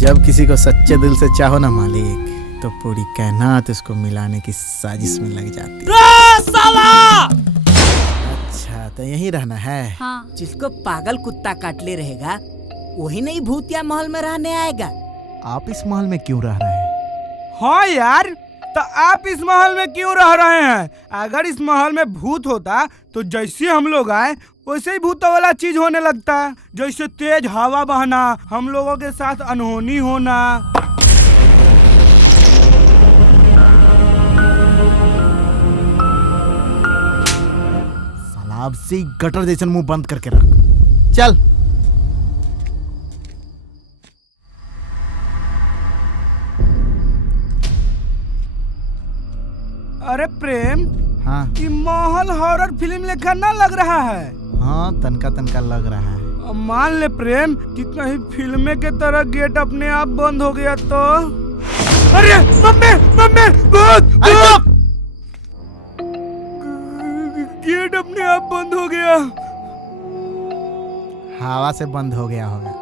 जब किसी को सच्चे दिल से चाहो ना मालिक, तो पूरी कायनात उसको मिलाने की साजिश में लग जाती है। साला! अच्छा तो यहीं रहना है? हाँ। जिसको पागल कुत्ता काट ले रहेगा वही नहीं भूतिया महल में रहने आएगा। आप इस महल में क्यों रह रहे हैं? हाँ यार, तो आप इस महल में क्यों रह रहे हैं? अगर इस महल में भूत होता तो जैसे हम लोग आए वैसे ही भूतों वाला चीज होने लगता, जैसे तेज हवा बहना, हम लोगों के साथ अनहोनी होना। सालाब से गटर जैसन मुंह बंद करके रख। चल। अरे प्रेम, हाँ ये महल हॉरर फिल्म लेखा ना लग रहा है? हाँ, तनका तनका लग रहा है। अब मान ले प्रेम, कितना ही फिल्म के तरह गेट अपने आप बंद हो गया तो। अरे मम्मी मम्मी, भूत! गेट अपने आप बंद हो गया। हवा से बंद हो गया होगा।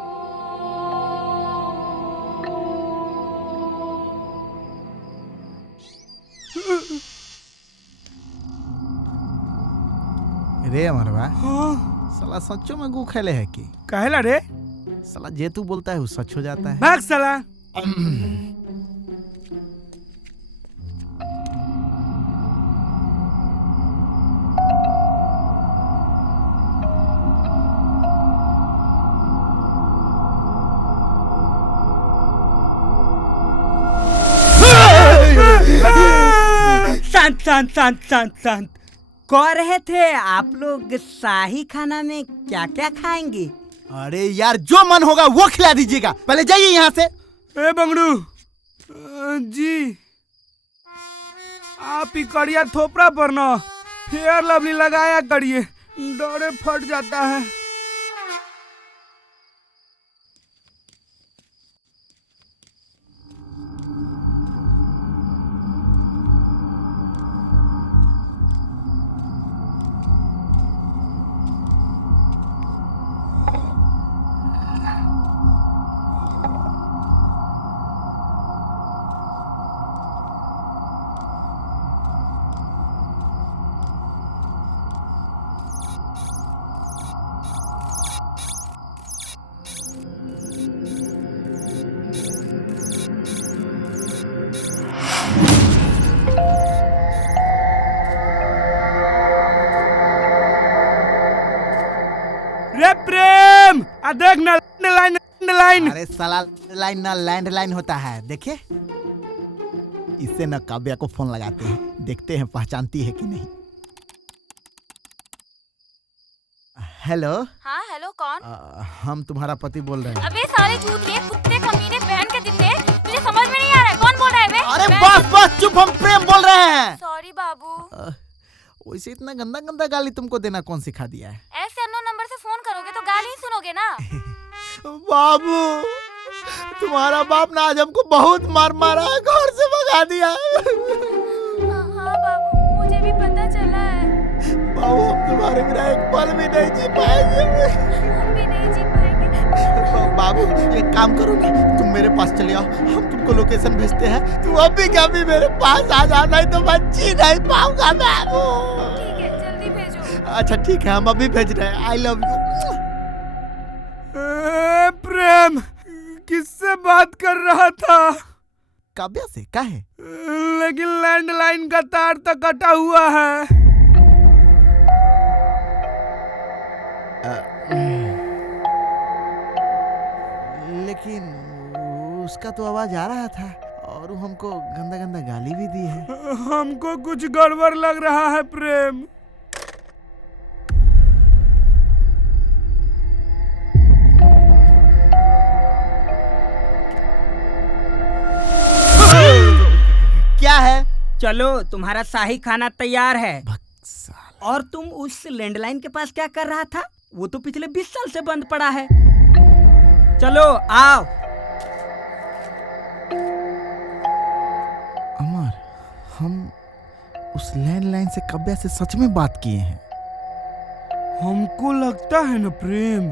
रे अमरवा, हाँ, साला सच्चो में गु खेले है कि? कहला रे? साला जे तू बोलता है वो सच हो जाता है। भाग साला। शांत शांत शांत शांत शांत। कह रहे थे आप लोग शाही खाना में क्या क्या खाएंगे? अरे यार, जो मन होगा वो खिला दीजिएगा। पहले जाइए यहाँ से। ए बंगड़ू जी, आप ही कड़िया थोपड़ा पर ना फेयर लवली लगाया करिए, डरे फट जाता है। रे प्रेम, आ देख ना लाइन। अरे साला लाइन ना लैंडलाइन होता है, देखे? इससे न काव्या को फोन लगाते हैं, देखते हैं पहचानती है कि नहीं। हेलो। हाँ हेलो, कौन? हम तुम्हारा पति बोल रहे हैं। अबे साले चूतिए, कुत्ते, कमीने, बहन के दित्ते, तुझे समझ में नहीं आ रहा है कौन बोल रहा है बे? अरे बस चुप, हम प्रेम बोल रहे हैं। सॉरी बाबू। वैसे इतना गंदा गंदा गाली तुमको देना कौन सिखा दिया है? ऐसे अननोन नंबर से फोन करोगे तो गाली ही सुनोगे ना। बाबू, तुम्हारा बाप ना आज हमको बहुत मार मारा, घर से भगा दिया। हाँ बाबू, मुझे भी पता चला है। बाबू, हम तुम्हारे बिना एक पल भी नहीं जी पाएंगे। हम भी नहीं जी पाएंगे। बाबू, एक काम करो ना, तुम मेरे पास चले आओ, हम तुमको लोकेशन भेजते हैं, तुम अभी क्या भी मेरे पास आ जाओ, नहीं तो मैं जी नहीं पाऊंगा बाबू। ठीक है, जल्दी भेजो। अच्छा ठीक है, हम अभी भेज रहे हैं। I love you. प्रेम, किससे बात कर रहा था? काव्या से? काहे? लेकिन लैंडलाइन का तार तो कटा हुआ है। लेकिन उसका तो आवाज आ रहा था और वो हमको गंदा गंदा गाली भी दी है। हमको कुछ गड़बड़ लग रहा है प्रेम। क्या है? चलो, तुम्हारा शाही खाना तैयार है। और तुम उस लैंडलाइन के पास क्या कर रहा था? वो तो पिछले 20 साल से बंद पड़ा है। चलो आओ। अमर, हम उस लैंडलाइन से काव्या से सच में बात किए हैं। हमको लगता है ना प्रेम,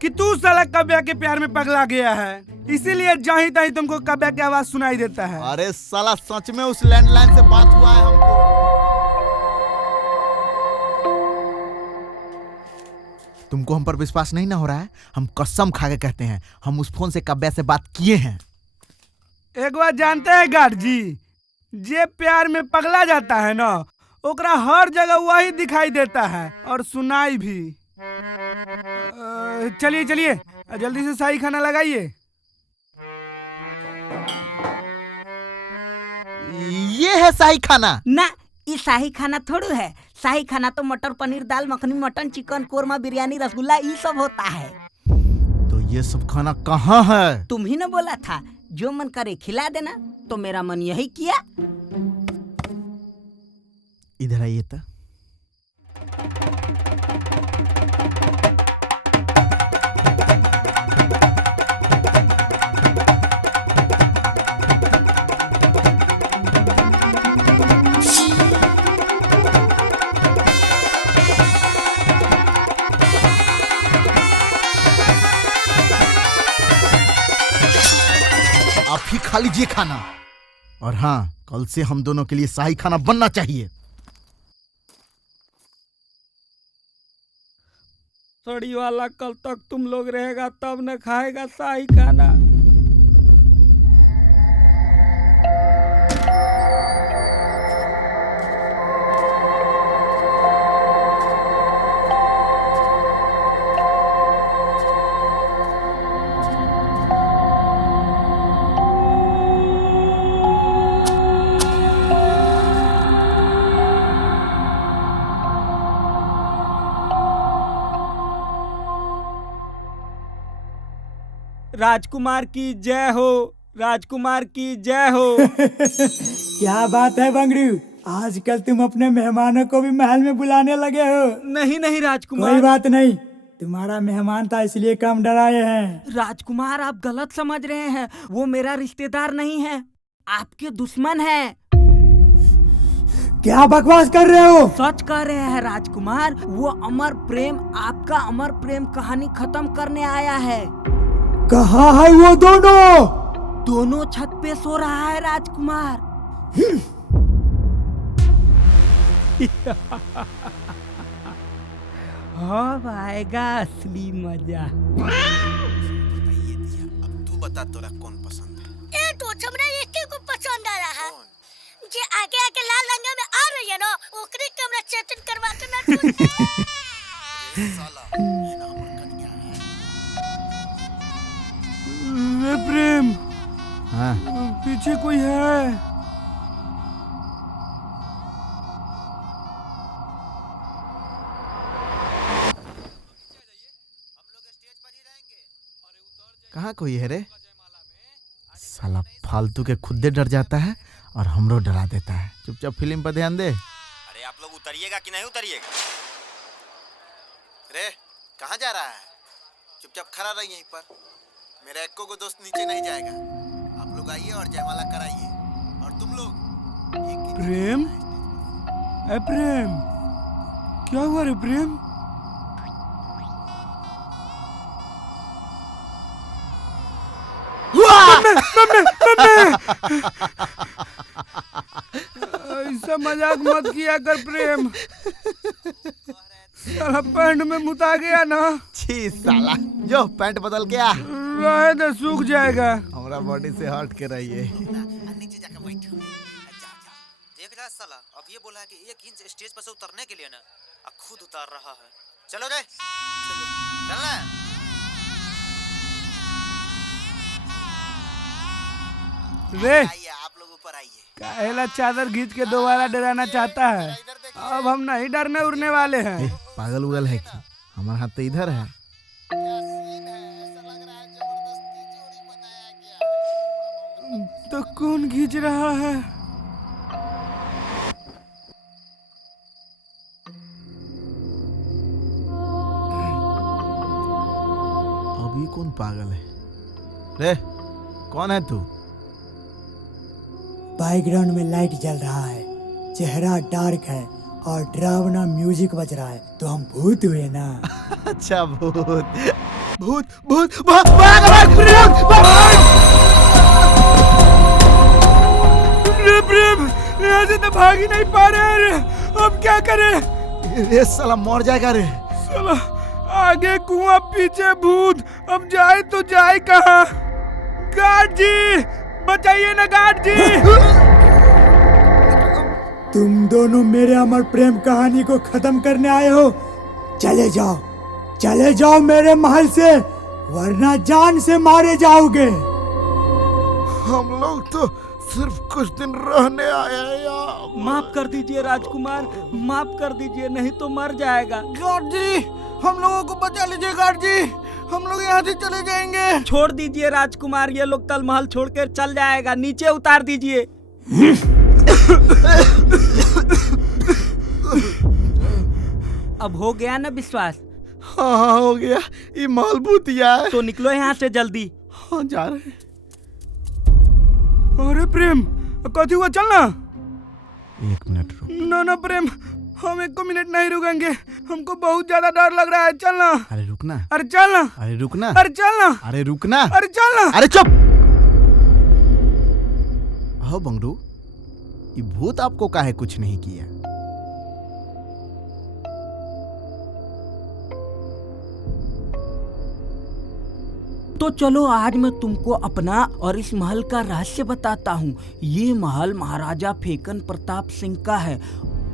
कि तू साला कव्या के प्यार में पगला गया है, इसीलिए जहीं तहीं तुमको कव्या की आवाज सुनाई देता है। अरे साला सच में उस लैंडलाइन से बात हुआ है हमको। तुमको हम पर विश्वास नहीं ना हो रहा है? हम कसम खा के कहते हैं, हम उस फोन से कव्या से बात किए हैं। एक बात जानते हैं गार्ड जी, जे प्यार में पगला जाता है ना, ओकरा हर जगह वही दिखाई देता है और सुनाई भी। चलिए चलिए जल्दी से शाही खाना लगाइए। ये है शाही खाना ना, ये शाही खाना थोड़ी है। शाही खाना तो मटर पनीर दाल मखनी मटन चिकन कोरमा बिरयानी रसगुल्ला ये सब होता है। तो ये सब खाना कहाँ है? तुम ही ने बोला था जो मन करे खिला देना, तो मेरा मन यही किया। इधर आइए तो। आप ही खा लीजिए खाना, और हाँ, कल से हम दोनों के लिए शाही खाना बनना चाहिए। सड़ी वाला कल तक तुम लोग रहेगा तब न खाएगा शाही खाना। राजकुमार की जय हो, राजकुमार की जय हो। क्या बात है बंगड़ू, आजकल तुम अपने मेहमानों को भी महल में बुलाने लगे हो। नहीं नहीं राजकुमार, कोई बात नहीं, तुम्हारा मेहमान था इसलिए कम डराए हैं। राजकुमार आप गलत समझ रहे हैं, वो मेरा रिश्तेदार नहीं है, आपके दुश्मन है। क्या बकवास कर रहे हो? सच कह रहे हैं राजकुमार, वो अमर प्रेम, आपका अमर प्रेम कहानी खत्म करने आया है। कहाँ है वो दोनों? दोनों छत पे सो रहा है राजकुमार। अब आएगा असली मजा। अब तू बता तोरा कौन पसंद है? ए तो हमरा एके को पसंद आ रहा है। जे आगे आगे लाल रंग में आ रही है ना, ओकरे के हमरा चेतन करवाते ना तू। साला ये ना हमर कन्या है। प्रेम, हाँ, पीछे कोई है? कहाँ कोई है रे? साला फालतू के खुद दे डर जाता है और हमरो डरा देता है। चुपचाप फिल्म पर ध्यान दे। अरे आप लोग उतरिएगा कि नहीं उतरिएगा? रे कहाँ जा रहा है? चुपचाप खड़ा रही यहीं पर। मेरा एको को दोस्त नीचे नहीं जाएगा। आप लोग आइए और जयमाला कराइए। और तुम लोग एक ही प्रेम, ए प्रेम, क्या हुआ रे प्रेम? ऐसा मजाक मत किया कर प्रेम, साला पैंट में मुता गया ना। छी साला, जो पैंट बदल गया। रहे तो सूख जाएगा। हमारा बॉडी से हट के रहिए। नीचे जाकर बैठो। देख रहा साला, अब ये बोला है कि 1 इंच स्टेज पर से उतरने के लिए ना, अब खुद उतार रहा है। चलो रे, चल ना। रे आइए आप लोग ऊपर आइए। काहेला चादर खींच के दोबारा डराना चाहता है? अब हम नहीं डरने उड़ने वाले हैं। ए, पागल उगल है कि? हमारा हाथ तो इधर है। तो कौन खींच रहा है? अभी कौन पागल है? रे कौन है तू? बैकग्राउंड में लाइट जल रहा है, चेहरा डार्क है और डरावना म्यूजिक बज रहा है, तो हम भूत हुए ना। अच्छा भूत। भूत भूत भाग भाग भाग भाग। प्रेम यहाँ से तो भाग ही नहीं पा रहे रे, अब क्या करें? ये साला मर जाएगा रे। साला आगे कुआं पीछे भूत, अब जाए तो जाए कहाँ? गार्ड जी बचाइए ना गार्ड जी। तुम दोनों मेरे अमर प्रेम कहानी को खत्म करने आए हो? चले जाओ मेरे महल से, वरना जान से मारे जाओगे। हम लोग तो सिर्फ कुछ दिन रहने आए हैं यार। माफ कर दीजिए राजकुमार, माफ कर दीजिए, नहीं तो मर जाएगा। गार्ड जी हम लोगों को बचा लीजिए गार्ड जी, हम लोग यहाँ से चले जाएंगे। छोड़ दीजिए राजकुमार, ये लोग कल महल छोड़कर चल जाएगा, नीचे उतार दीजिए। अब हो गया ना विश्वास? हाँ हो गया, ये माल भूतिया है। तो निकलो यहाँ से जल्दी। हाँ जा रहे हैं। अरे प्रेम कथी हुआ, चलना। 1 मिनट रुक। ना प्रेम, हम 1 मिनट नहीं रुकेंगे, हमको बहुत ज्यादा डर लग रहा है, चलना। अरे रुकना, अरे चलना, अरे रुकना, अरे चलना, अरे रुकना, अरे चलना। अरे चुप। हो बंगरू, ये भूत आपको काहे कुछ नहीं किया? तो चलो आज मैं तुमको अपना और इस महल का रहस्य बताता हूँ। ये महल महाराजा फेकन प्रताप सिंह का है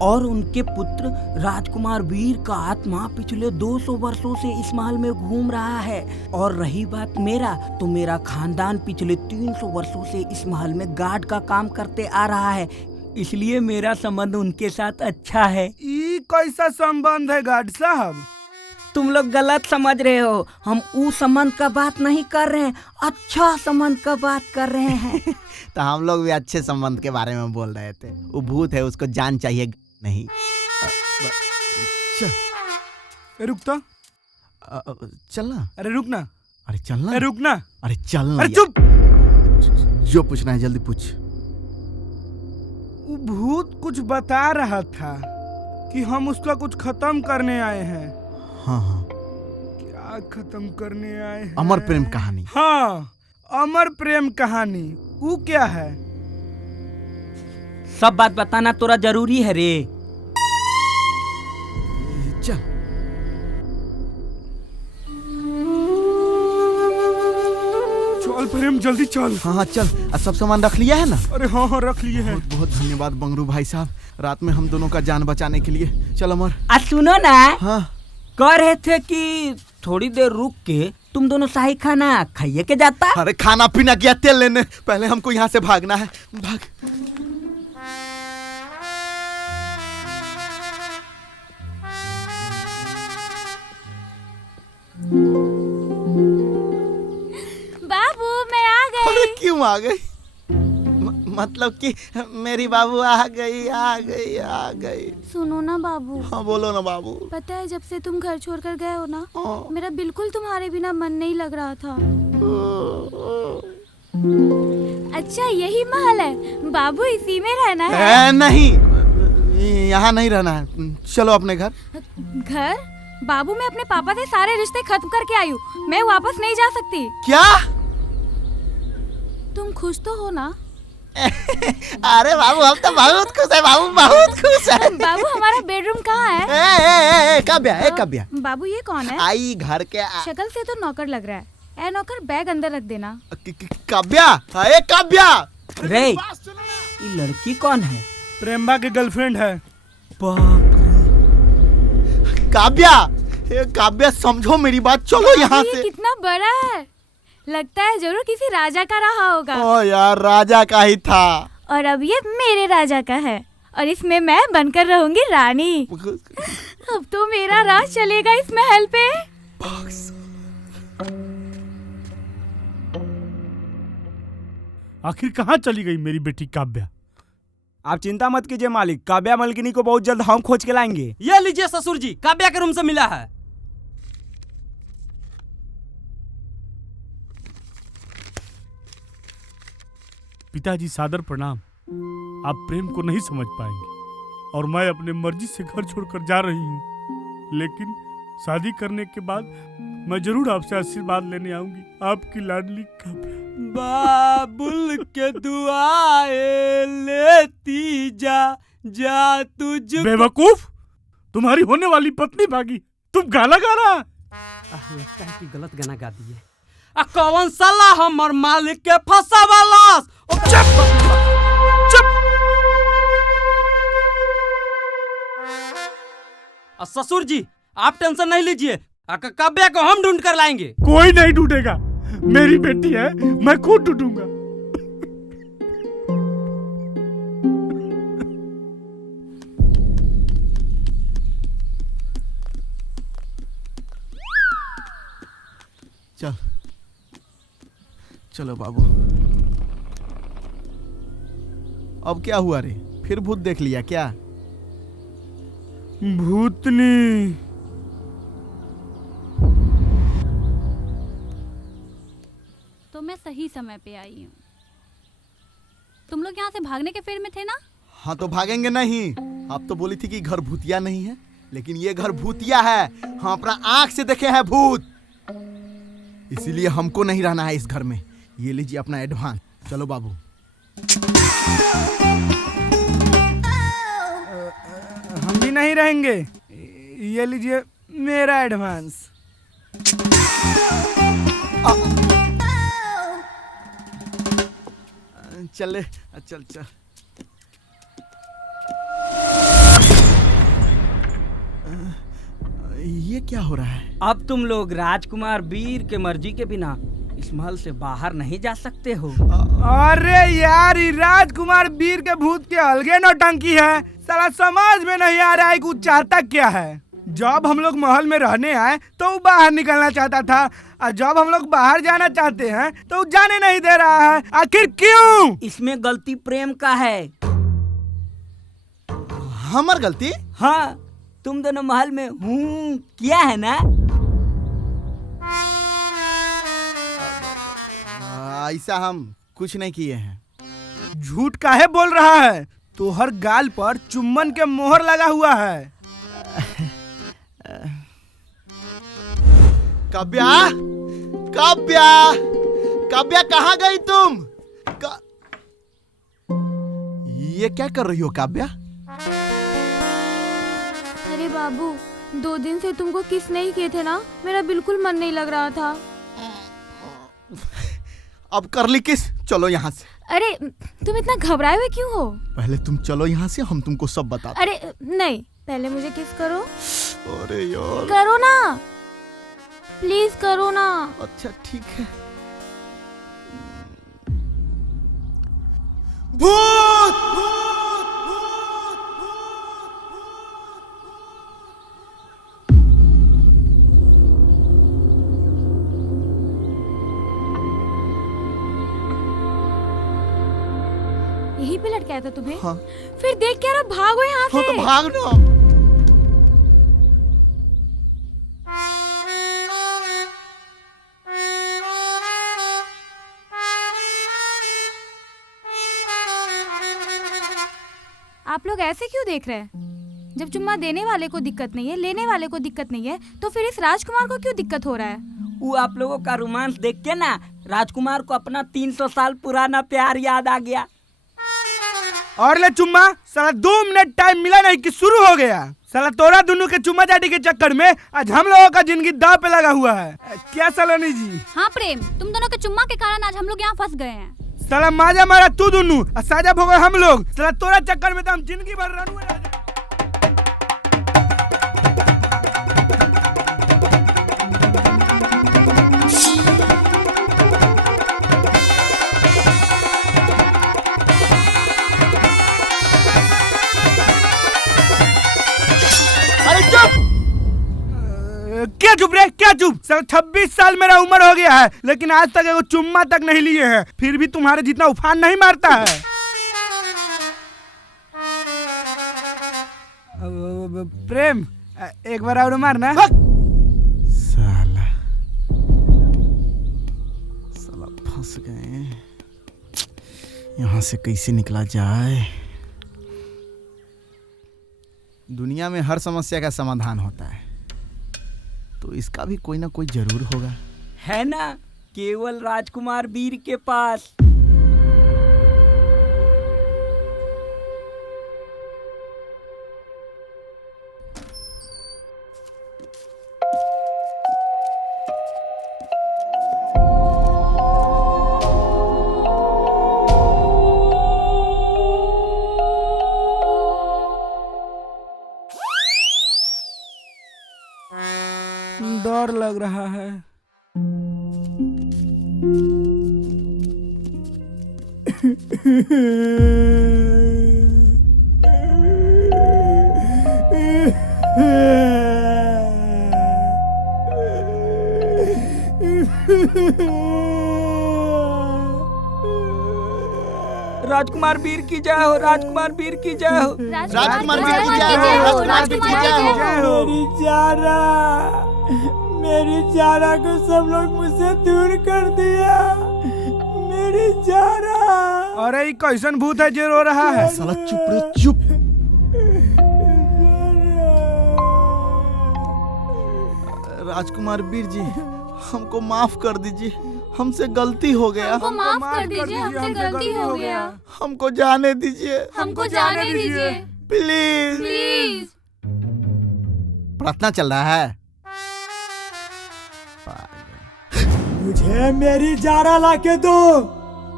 और उनके पुत्र राजकुमार वीर का आत्मा पिछले 200 वर्षों से इस महल में घूम रहा है। और रही बात मेरा, तो मेरा खानदान पिछले 300 वर्षों से इस महल में गार्ड का काम करते आ रहा है, इसलिए मेरा संबंध उनके साथ अच्छा है। ये कैसा संबंध है गार्ड साहब? तुम लोग गलत समझ रहे हो, हम उस संबंध का बात नहीं कर रहे हैं, अच्छा संबंध का बात कर रहे हैं। तो हम लोग भी अच्छे संबंध के बारे में बोल रहे थे। वो भूत है, उसको जान चाहिए नहीं। चल रुकता, चलना। अरे रुकना, अरे चलना, अरे रुकना, अरे चलना। अरे चुप। जो पूछना है जल्दी पूछ। वो भूत कुछ बता रहा था कि हम उसका कुछ खत्म करने आए हैं। हाँ हाँ, क्या खत्म करने आए हैं? अमर प्रेम कहानी। हाँ, अमर प्रेम कहानी। वो क्या है? सब बात बताना तोरा जरूरी है रे। चल। चल प्रेम जल्दी चल। हाँ हाँ चल। सब सामान रख लिया है ना? अरे हाँ हाँ रख लिए हैं। बहुत बहुत धन्यवाद बंगरू भाई साहब, रात में हम दोनों का जान बचाने के लिए। चल अमर। सुनो ना, हाँ कह रहे थे कि थोड़ी देर रुक के तुम दोनों शाही खाना खाइए के जाता। अरे खाना पीना किया, तेल लेने, पहले हमको यहाँ से भागना है। भाग। बाबू मैं आ गई। अरे क्यों आ गई? मतलब कि मेरी बाबू आ गई, आ गई, आ गई। सुनो ना बाबू। हाँ बोलो ना बाबू। पता है जब से तुम घर छोड़कर गए हो ना, हाँ। मेरा बिल्कुल तुम्हारे बिना मन नहीं लग रहा था। अच्छा यही महल है बाबू, इसी में रहना है? नहीं, यहाँ नहीं रहना है, चलो अपने घर। घर? बाबू मैं अपने पापा से सारे रिश्ते खत्म करके आई हूँ, मैं वापस नहीं जा सकती। क्या? तुम खुश तो हो ना? अरे बाबू हम तो बहुत खुश है बाबू, बहुत खुश है। बाबू हमारा बेडरूम कहाँ है? काव्या। बाबू ये कौन है? आई घर के शक्ल से तो नौकर लग रहा है। नौकर बैग अंदर रख देना। काव्या, काव्या। रे ये लड़की कौन है? प्रेमबा की गर्लफ्रेंड है। बाप रे। काव्या समझो मेरी बात, चलो यहाँ ये से। कितना बड़ा है, लगता है जरूर किसी राजा का रहा होगा। ओ यार राजा का ही था। और अब ये मेरे राजा का है और इसमें मैं बनकर रहूंगी रानी। अब तो मेरा राज चलेगा इस महल पे। आखिर कहाँ चली गई मेरी बेटी काव्या? आप चिंता मत कीजिए मालिक, काव्या मलकिनी को बहुत जल्द हम खोज के लाएंगे। ये लीजिए ससुर जी, काव्या के रूम से मिला है। पिताजी सादर प्रणाम। आप प्रेम को नहीं समझ पाएंगे और मैं अपने मर्जी से घर छोड़कर जा रही हूँ, लेकिन शादी करने के बाद मैं जरूर आपसे आशीर्वाद लेने आऊंगी। आपकी लाडली काव्या। बाबुल के दुआए लेती जा जा तुझ। बेवकूफ, तुम्हारी होने वाली पत्नी भागी, तुम गाना गा रहा। लगता है कि गलत गाना गा दिए। कौन साला हमर मालिक के फंसावालास। ससुर जी आप टेंशन नहीं लीजिए, काव्या को हम ढूंढ कर लाएंगे। कोई नहीं ढूंढेगा, मेरी बेटी है, मैं खुद ढूंढूंगा। चल चलो बाबू। अब क्या हुआ रे, फिर भूत देख लिया क्या? भूतनी। तो मैं सही समय पे आई हूँ। तुम लोग यहाँ से भागने के फेर में थे ना? हाँ तो भागेंगे नहीं। आप तो बोली थी कि घर भूतिया नहीं है, लेकिन ये घर भूतिया है। हम अपना आंख से देखे हैं भूत, इसीलिए हमको नहीं रहना है इस घर में। ये लीजिए अपना एडवांस। चलो बाबू। हम भी नहीं रहेंगे, ये लीजिए मेरा एडवांस। चल चल चल। ये क्या हो रहा है? अब तुम लोग राजकुमार वीर के मर्जी के बिना इस महल से बाहर नहीं जा सकते हो। अरे यार, ये राजकुमार वीर के भूत के अलगे नौटंकी है। साला समझ में नहीं आ रहा है कि वो चाहता क्या है। जब हम लोग महल में रहने आए तो वो बाहर निकलना चाहता था, और जब हम लोग बाहर जाना चाहते हैं तो वो जाने नहीं दे रहा है। आखिर क्यों? इसमें गलती प्रेम का है। हमार गलती? हाँ, तुम दोनों महल में हूँ किया है ना। ऐसा हम कुछ नहीं किए हैं। झूठ काहे बोल रहा है? तो हर गाल पर चुम्बन के मोहर लगा हुआ है। काव्या, काव्या, काव्या कहाँ गई तुम? ये क्या कर रही हो काव्या? अरे बाबू, 2 दिन से तुमको किस नहीं किए थे ना, मेरा बिल्कुल मन नहीं लग रहा था। अब कर ली किस? चलो यहाँ से। अरे तुम इतना घबराए हुए क्यों हो? पहले तुम चलो यहाँ से, हम तुमको सब बताते। अरे नहीं, पहले मुझे किस करो। अरे यार, करो ना, प्लीज करो ना। अच्छा ठीक है। भूत! यहीं पे लटकाया था तुम्हें? हाँ। फिर देख क्या रहा, भागो यहाँ से। हाँ तो भाग ना। आप लोग ऐसे क्यों देख रहे हैं? जब चुम्मा देने वाले को दिक्कत नहीं है, लेने वाले को दिक्कत नहीं है, तो फिर इस राजकुमार को क्यों दिक्कत हो रहा है? वो आप लोगों का रोमांस देख के ना राजकुमार को अपना 300 साल पुराना प्यार याद आ गया। और ले चुम्मा, साला 2 मिनट टाइम मिला नहीं कि शुरू हो गया। साला तोरा दोनों के चुम्मा चाटी के चक्कर में आज हम लोगों का जिंदगी दांव पे लगा हुआ है। क्या सलोनी जी? हाँ प्रेम, तुम दोनों के चुम्मा के कारण आज हम लोग यहाँ फंस गए हैं। साला माजा मारा तू दोनों और साजा भोगे हम लोग। साला तोरा चक्कर में तो हम जिंदगी भर रन हुए रह जाए। अरे चुप! क्या चुप रे, क्या चुप? साला 26 साल मेरा उम्र हो गया है, लेकिन आज तक एगो चुम्मा तक नहीं लिए हैं। फिर भी तुम्हारे जितना उफान नहीं मारता है। प्रेम, एक बार और मारना। साला साला फंस गए। यहाँ से कैसे निकला जाए? दुनिया में हर समस्या का समाधान होता है, तो तो इसका भी कोई ना कोई जरूर होगा। है ना, केवल राजकुमार वीर के पास। डर लग रहा है। राजकुमार वीर की जय हो, राजकुमार वीर की जय हो। राजकुमार वीर की जय हो, राजकुमार वीर की जय हो। मेरी जारा, मेरी जारा को सब लोग मुझसे दूर कर दिया। मेरी जारा। अरे ये कैसन भूत है जो रो रहा है? साला चुप रे चुप। राजकुमार वीर जी, हमको माफ कर दीजिए, हमसे गलती हो गया। हमको माफ कर दीजिए, हमसे गलती हो गया। हमको जाने दीजिए, हमको जाने दीजिए, प्लीज। प्लीज। प्रार्थना चल रहा है। मुझे मेरी जारा लाके दो।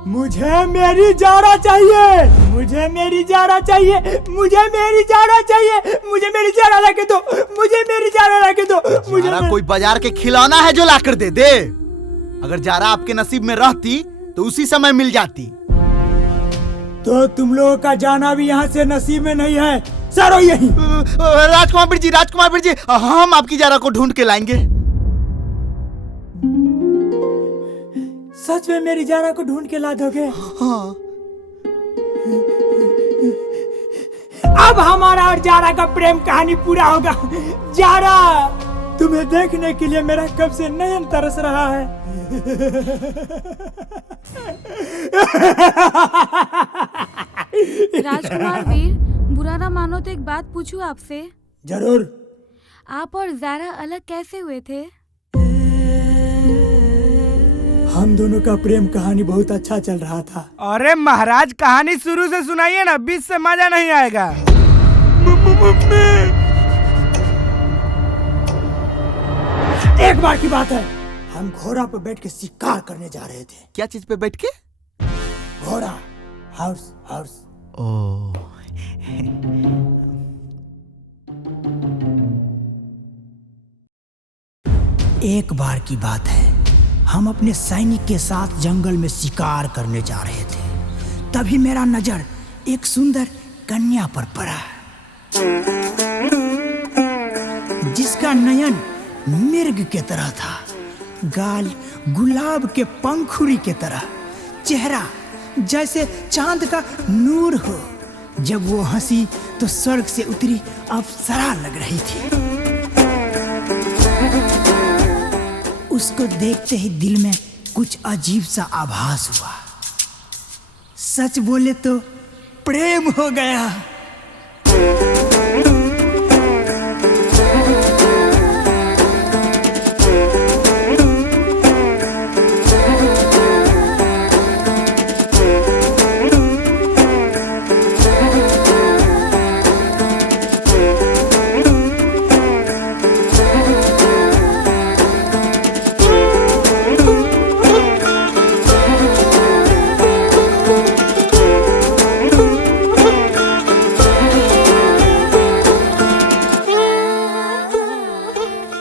मुझे मेरी जारा चाहिए। मुझे मेरी जारा चाहिए। मुझे मेरी जारा चाहिए। मुझे मेरी जारा लाके दो। मुझे मेरी जारा लाके दो। मुझे जारा कोई बाजार के खिलौना है जो लाकर दे दे? अगर जारा आपके नसीब में रहती तो उसी समय मिल जाती। तो तुम लोगों का जाना भी यहाँ से नसीब में नहीं है। सरो यही। राजकुमार वीर जी, हम आपकी जारा को ढूंढ के लाएंगे। सच में मेरी जारा को ढूंढ के ला दोगे? हाँ। अब हमारा और जारा का प्रेम कहानी पूरा होगा। जारा, तुम्हें देखने के लिए मेरा कब से नयन तरस रहा है। राजकुमार वीर, बुरा ना मानो तो एक बात पूछूं आपसे। जरूर। आप और जारा अलग कैसे हुए थे? हम दोनों का प्रेम कहानी बहुत अच्छा चल रहा था। अरे महाराज, कहानी शुरू से सुनाइए ना, बीच से मजा नहीं आएगा। एक बार की बात है, हम घोड़ा पर बैठ के शिकार करने जा रहे थे। क्या चीज पे बैठ के? घोड़ा। House house. ओह। एक बार की बात है, हम अपने सैनिक के साथ जंगल में शिकार करने जा रहे थे। तभी मेरा नजर एक सुंदर कन्या पर पड़ा, जिसका नयन मिर्ग के तरह था, गाल गुलाब के पंखुड़ी के तरह, चेहरा जैसे चांद का नूर हो। जब वो हंसी तो स्वर्ग से उतरी अप्सरा लग रही थी। उसको देखते ही दिल में कुछ अजीब सा आभास हुआ। सच बोले तो प्रेम हो गया।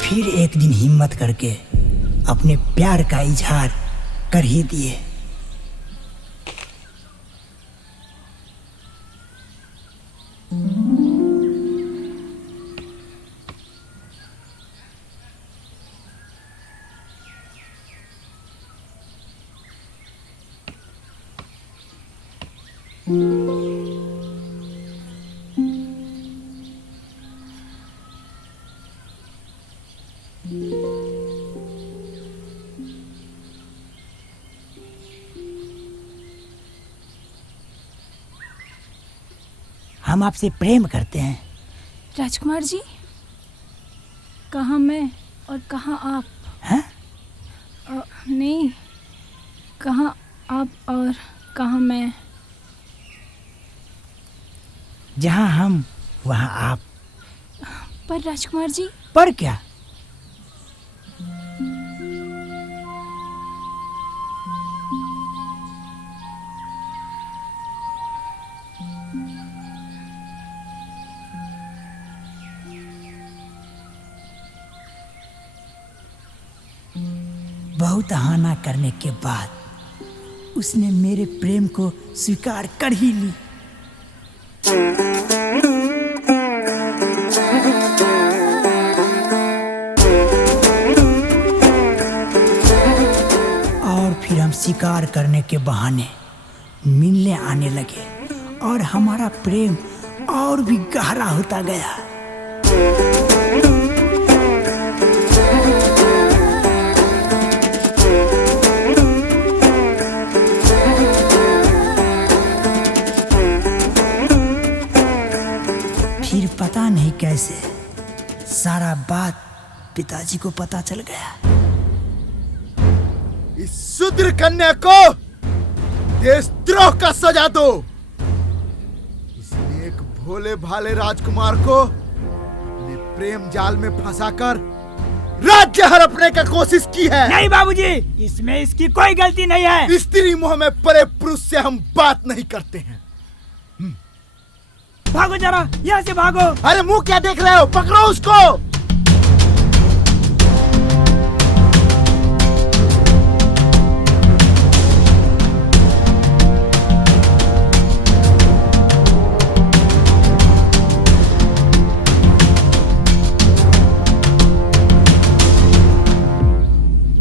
फिर एक दिन हिम्मत करके अपने प्यार का इजहार कर ही दिए। हम आपसे प्रेम करते हैं। राजकुमार जी, कहाँ मैं और कहाँ आप? हैं? नहीं, कहाँ आप और कहाँ मैं? जहाँ हम वहाँ आप। पर राजकुमार जी, पर क्या? बहुत आना करने के बाद उसने मेरे प्रेम को स्वीकार कर ही ली। और फिर हम शिकार करने के बहाने मिलने आने लगे और हमारा प्रेम और भी गहरा होता गया। फिर पता नहीं कैसे सारा बात पिताजी को पता चल गया। इस शूद्र कन्या को देशद्रोह का सजा दो। इसने एक भोले भाले राजकुमार को अपने प्रेम जाल में फंसाकर राज्य हड़पने का कोशिश की है। नहीं बाबूजी, इसमें इसकी कोई गलती नहीं है। स्त्री मोह में परे पुरुष से हम बात नहीं करते हैं। भागो जरा, यहाँ से भागो। अरे मुंह क्या देख रहे हो, पकड़ो उसको।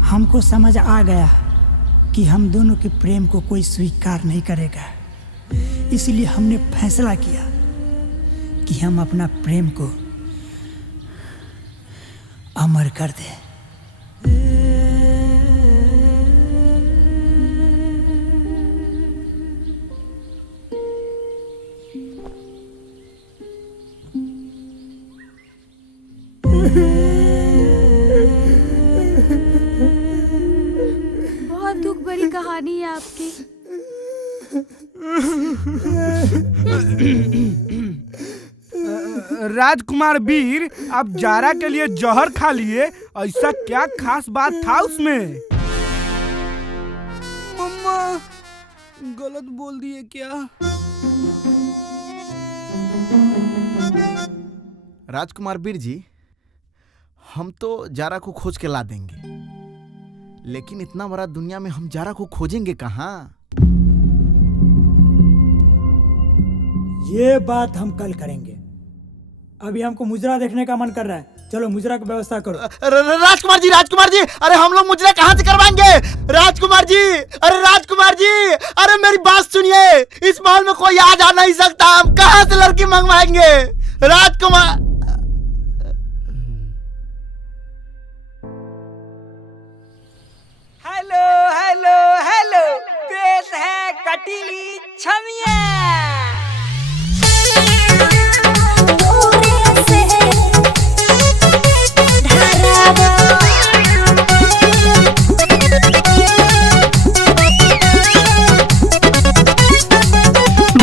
हमको समझ आ गया कि हम दोनों के प्रेम को कोई स्वीकार नहीं करेगा, इसलिए हमने फैसला किया कि हम अपना प्रेम को अमर कर दें। बहुत दुख भरी कहानी है आपकी। राजकुमार वीर, आप जारा के लिए जहर खा लिए, ऐसा क्या खास बात था उसमें? मम्मा, गलत बोल दिए क्या? राजकुमार वीर जी, हम तो जारा को खोज के ला देंगे, लेकिन इतना बड़ा दुनिया में हम जारा को खोजेंगे कहाँ? ये बात हम कल करेंगे। अभी हमको मुजरा देखने का मन कर रहा है। चलो मुजरा की व्यवस्था करो। राजकुमार जी, अरे हम लोग मुजरा कहाँ से करवाएंगे? राजकुमार जी, अरे मेरी बात सुनिए। इस महल में कोई आ जा नहीं सकता, हम कहाँ से लड़की मंगवाएंगे? राजकुमार, हेलो हेलो हेलो, पेश है कटीली छमिया।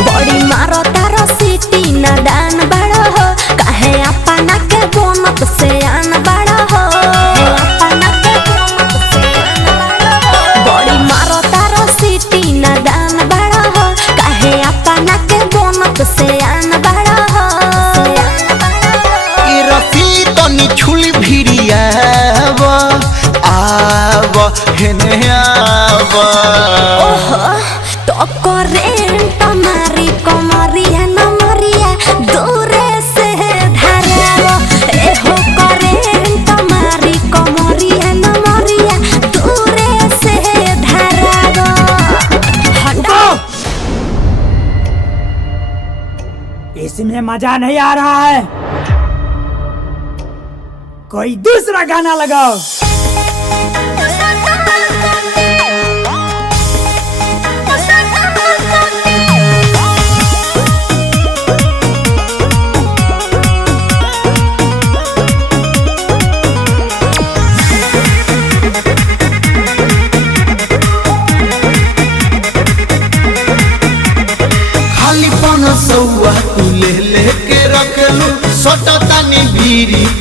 बड़ी मारो तारो सिटी न दान बड़ा हो, काहे अपना के बोनत से आन बड़ा हो, अपना के बोनत से आन बड़ा हो। बड़ी मारो तारो सिटी न दान बड़ा हो, काहे अपना के बोनत से आन बड़ा हो। ई रफी तो निछुल भिड़िया आव हेने आव। ओहो तो करेंट मारी कमरिया न मरिया दूरे से धारावा। एहो करेंट मारी कमरिया न मरिया दूरे से धारावा। हटो, इसमें मजा नहीं आ रहा है, कोई दूसरा गाना लगाओ।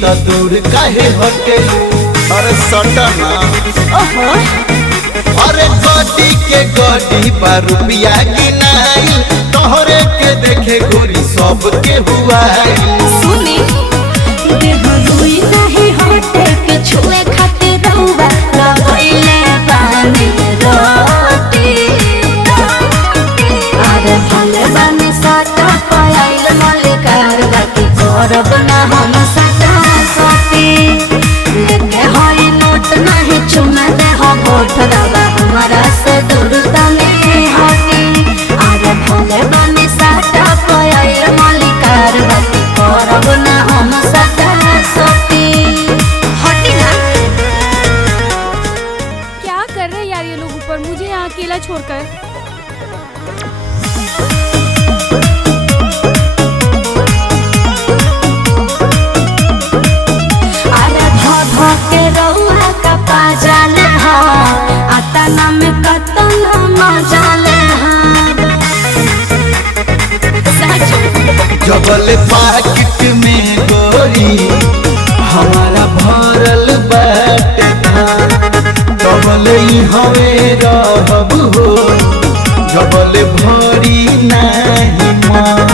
त दूर काहे हटेलू अरे सटना अरे गड्डी के गड्डी पर रुपया गिनाई तोहरे के देखे गोरी सब के हुआ सुनी देह रुई नहीं हटे के छुए खातिर रहुआ लगइले पानी रोटी अरे भले बनी साटा पायल मलिकार बाकी करब ना हम साटा सोती लेके होई नोट नहीं चुमा दे हो होठ दबा हमारा से दूर तने हटी अरे भले बनी साटा पायल मलिकार बाकी करब ना हम साटा सोती हटी ना। क्या कर रहे हैं यार ये लोग ऊपर, मुझे यहाँ अकेला छोड़कर। अरे धो के रहुआ का पाजाले हा आता नाम कतन मजाले हा जबल पाकिट में गोरी हमारा भरल बाटे डबल हवे रहब हो जबल भरी नहीं माँ